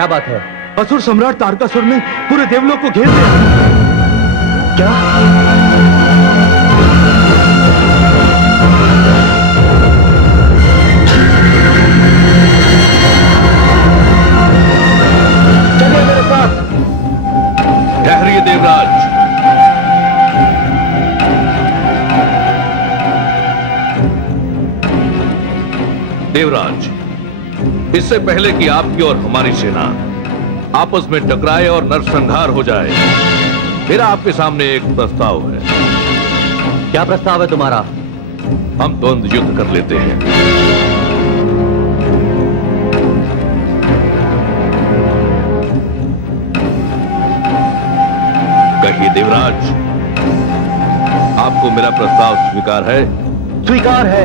क्या बात है? असुर सम्राट तारकासुर ने पूरे देवलोक को घेर लिया। क्या? चलिए मेरे साथ। ठहरिए देवराज। देवराज, इससे पहले कि आपकी और हमारी सेना आपस में टकराए और नरसंहार हो जाए, मेरा आपके सामने एक प्रस्ताव है। क्या प्रस्ताव है तुम्हारा? हम द्वंद्व युद्ध कर लेते हैं। कहिए देवराज, आपको मेरा प्रस्ताव स्वीकार है? स्वीकार है।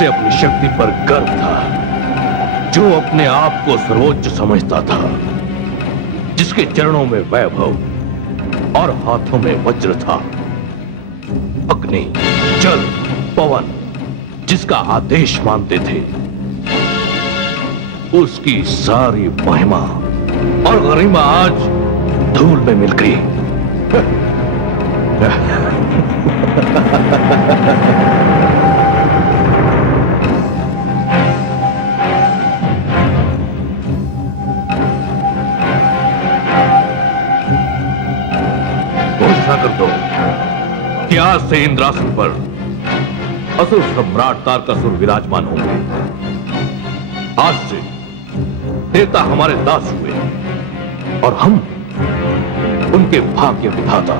उसे अपनी शक्ति पर गर्व था, जो अपने आप को सर्वोच्च समझता था, जिसके चरणों में वैभव और हाथों में वज्र था। अग्नि, जल, पवन जिसका आदेश मानते थे, उसकी सारी महिमा और गरिमा आज धूल में मिल गई। घोषणा कर दो कि आज से इंद्रासन पर असुर सम्राट तारकासुर विराजमान होंगे। आज से देवता हमारे दास हुए और हम उनके भाग्य विधाता।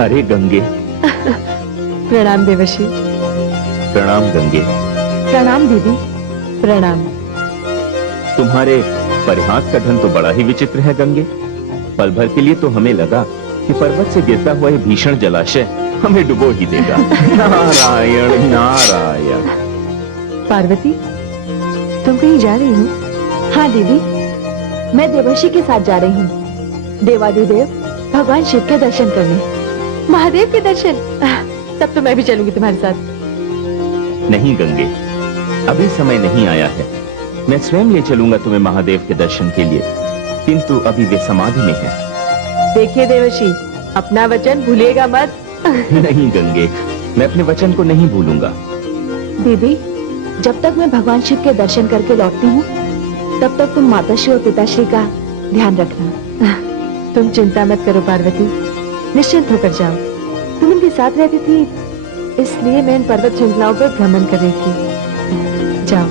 अरे गंगे। प्रणाम देवर्षि। प्रणाम गंगे। प्रणाम दीदी। प्रणाम। तुम्हारे परिहास का ढंग तो बड़ा ही विचित्र है गंगे। पल भर के लिए तो हमें लगा कि पर्वत से गिरता हुआ यह भीषण जलाशय हमें डुबो ही देगा। नारायण नारायण। पार्वती, तुम कहीं जा रही हो? हाँ दीदी, मैं देवर्षि के साथ जा रही हूँ देवादिदेव भगवान शिव के दर्शन करने। महादेव के दर्शन? तब तो मैं भी चलूंगी तुम्हारे साथ। नहीं गंगे, अभी समय नहीं आया है। मैं स्वयं ले चलूंगा तुम्हें महादेव के दर्शन के लिए, किंतु अभी वे समाधि में हैं। देखिए देवर्षि, अपना वचन भूलिएगा मत। नहीं गंगे, मैं अपने वचन को नहीं भूलूंगा। दीदी, जब तक मैं भगवान शिव के दर्शन करके लौटती हूँ, तब तक तुम माताश्री और पिताश्री का ध्यान रखना। तुम चिंता मत करो पार्वती, निश्चिंत होकर जाओ। तुम उनके साथ रहती थी, इसलिए मैं इन पर्वत श्रृंखलाओं पर भ्रमण कर रही थी। जाओ,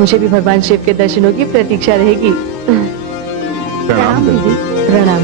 मुझे भी भगवान शिव के दर्शनों की प्रतीक्षा रहेगी। प्रणाम गंगे। प्रणाम।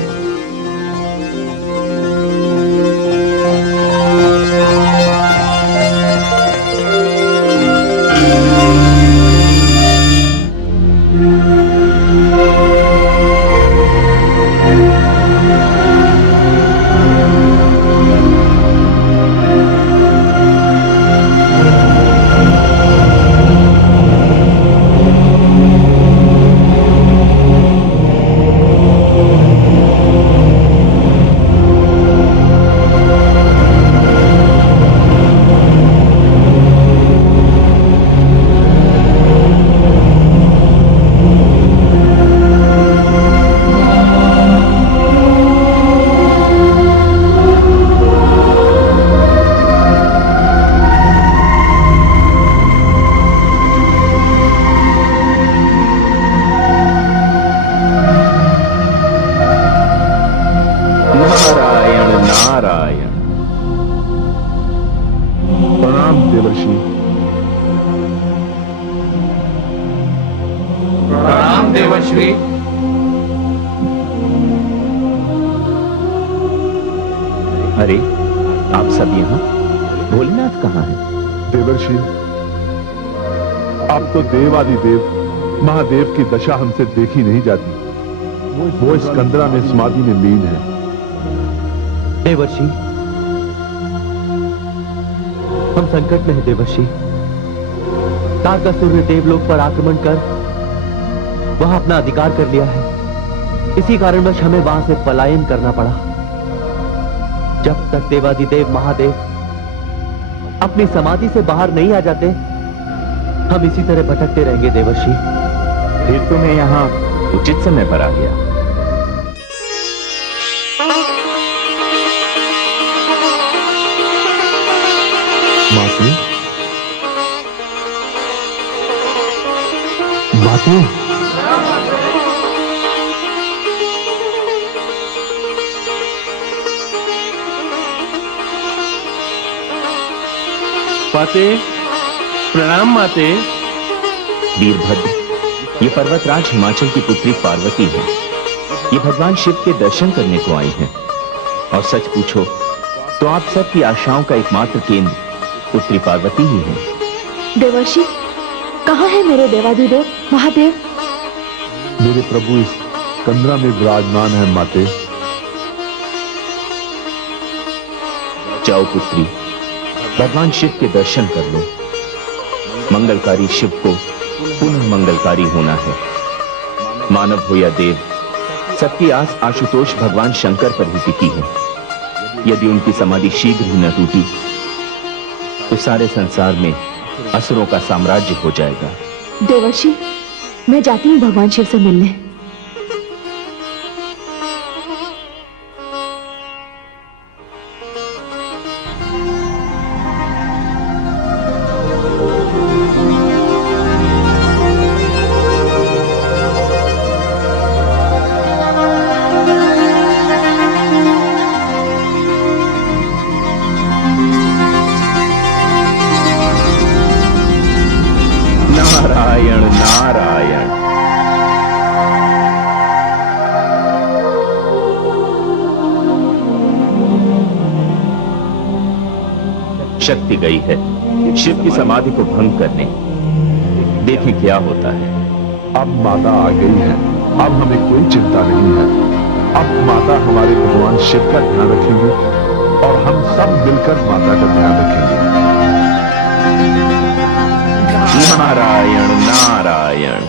देवर्षि। अरे आप सब यहाँ? भोलेनाथ कहाँ हैं? देवर्षि, अब तो देवादिदेव महादेव की दशा हमसे देखी नहीं जाती। वो स्कंदरा में समाधि में लीन है। देवर्षि, हम संकट में हैं देवर्षि। तारकासुर ने देवलोक पर आक्रमण कर वहां अपना अधिकार कर लिया है। इसी कारणवश हमें वहां से पलायन करना पड़ा। जब तक देवाधिदेव महादेव अपनी समाधि से बाहर नहीं आ जाते, हम इसी तरह भटकते रहेंगे देवर्षि। फिर तो मैं यहाँ उचित समय पर आ गया। माते, माते, माते, प्रणाम माते। वीरभद्र, ये पर्वतराज हिमाचल की पुत्री पार्वती है। ये भगवान शिव के दर्शन करने को आई हैं। और सच पूछो तो आप सबकी आशाओं का एकमात्र केंद्र पुत्री पार्वती ही है। देवर्षि, कहाँ है मेरे देवाधिदेव महादेव? मेरे प्रभु इस कंदरा में विराजमान है माते। जाओ पुत्री, भगवान शिव के दर्शन कर लो। मंगलकारी शिव को पुनः मंगलकारी होना है। मानव हो या देव, सबकी आस आशुतोष भगवान शंकर पर ही टिकी है। यदि उनकी समाधि शीघ्र ही न टूटी तो सारे संसार में असुरों का साम्राज्य हो जाएगा। देवर्षि, मैं जाती हूँ भगवान शिव से मिलने। नारायण नारायण। शक्ति गई है शिव की समाधि को भंग करने। देखें क्या होता है। अब माता आ गई है, अब हमें कोई चिंता नहीं है। अब माता हमारे भगवान शिव का ध्यान रखेंगे और हम सब मिलकर माता का ध्यान रखेंगे। नारायण नारायण।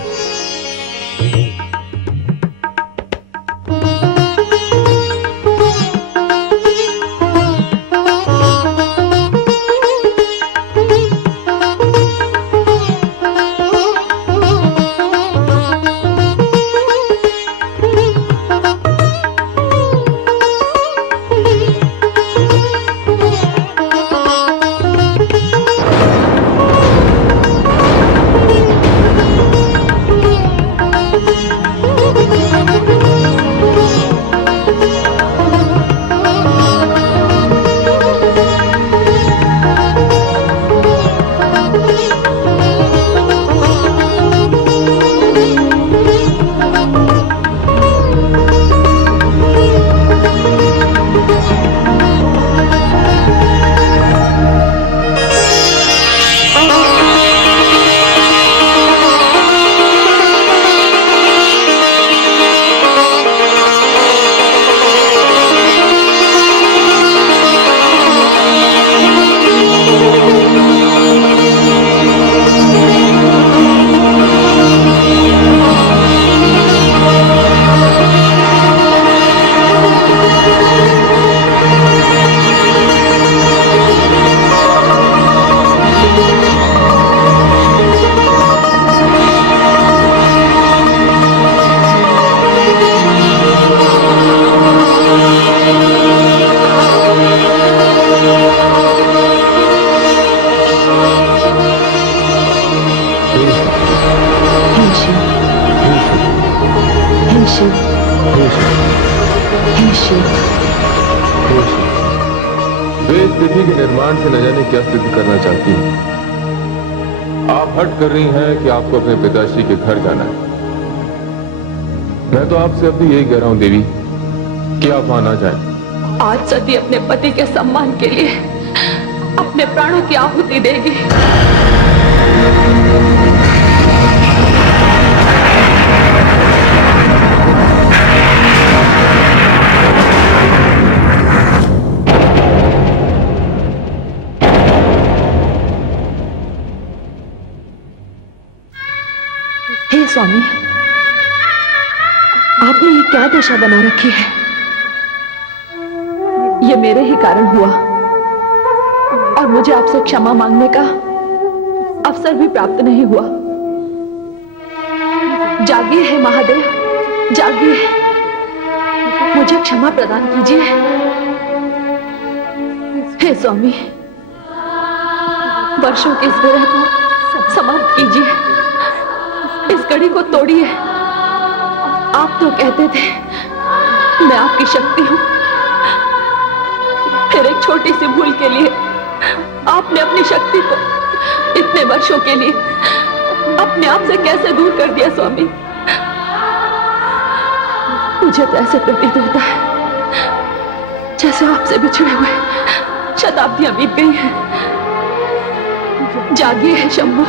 वे इस तिथि के निर्माण से न जाने क्या सिद्ध करना चाहती हैं। आप हट कर रही हैं कि आपको अपने पिताश्री के घर जाना है। मैं तो आपसे अब भी यही कह रहा हूं देवी कि आप वहां ना जाएं। आज सती अपने पति के सम्मान के लिए अपने प्राणों की आहुति देगी। हे स्वामी, आशा बना रखी है। ये मेरे ही कारण हुआ और मुझे आपसे क्षमा मांगने का अवसर भी प्राप्त नहीं हुआ। जागिए है महादेव, जागिए, मुझे क्षमा प्रदान कीजिए। हे स्वामी, वर्षों के इस विरह को समाप्त कीजिए, इस कड़ी को तोड़िए। आप तो कहते थे मैं आपकी शक्ति हूं, फिर एक छोटी सी भूल के लिए आपने अपनी शक्ति को इतने वर्षों के लिए अपने आप से कैसे दूर कर दिया स्वामी। मुझे तो ऐसे प्रतीत होता है जैसे आपसे बिछड़े हुए शताब्दियां बीत गई हैं। जागिए है शंभु,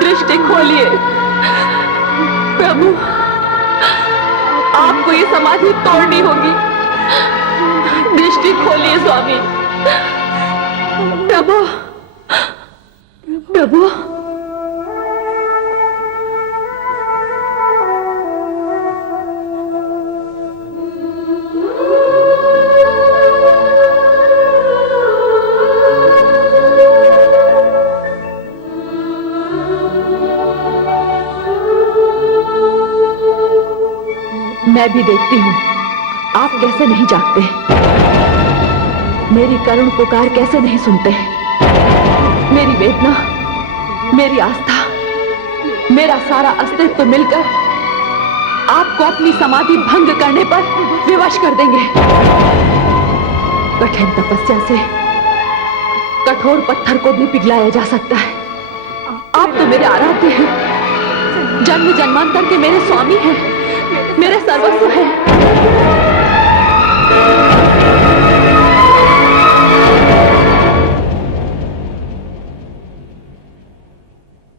दृष्टि खोलिए। प्रभु, आपको ये समाधि तोड़नी होगी। दृष्टि खोलिए स्वामी। प्रभु, प्रभु, मैं भी देखती हूं आप कैसे नहीं जागते, मेरी करुण पुकार कैसे नहीं सुनते। मेरी वेदना, मेरी आस्था, मेरा सारा अस्तित्व मिलकर आपको अपनी समाधि भंग करने पर विवश कर देंगे। कठिन तपस्या से कठोर पत्थर को भी पिघलाया जा सकता है। आप तो मेरे आराध्य हैं, जन्म जन्मांतर के मेरे स्वामी हैं, मेरे सर्वस्व हैं।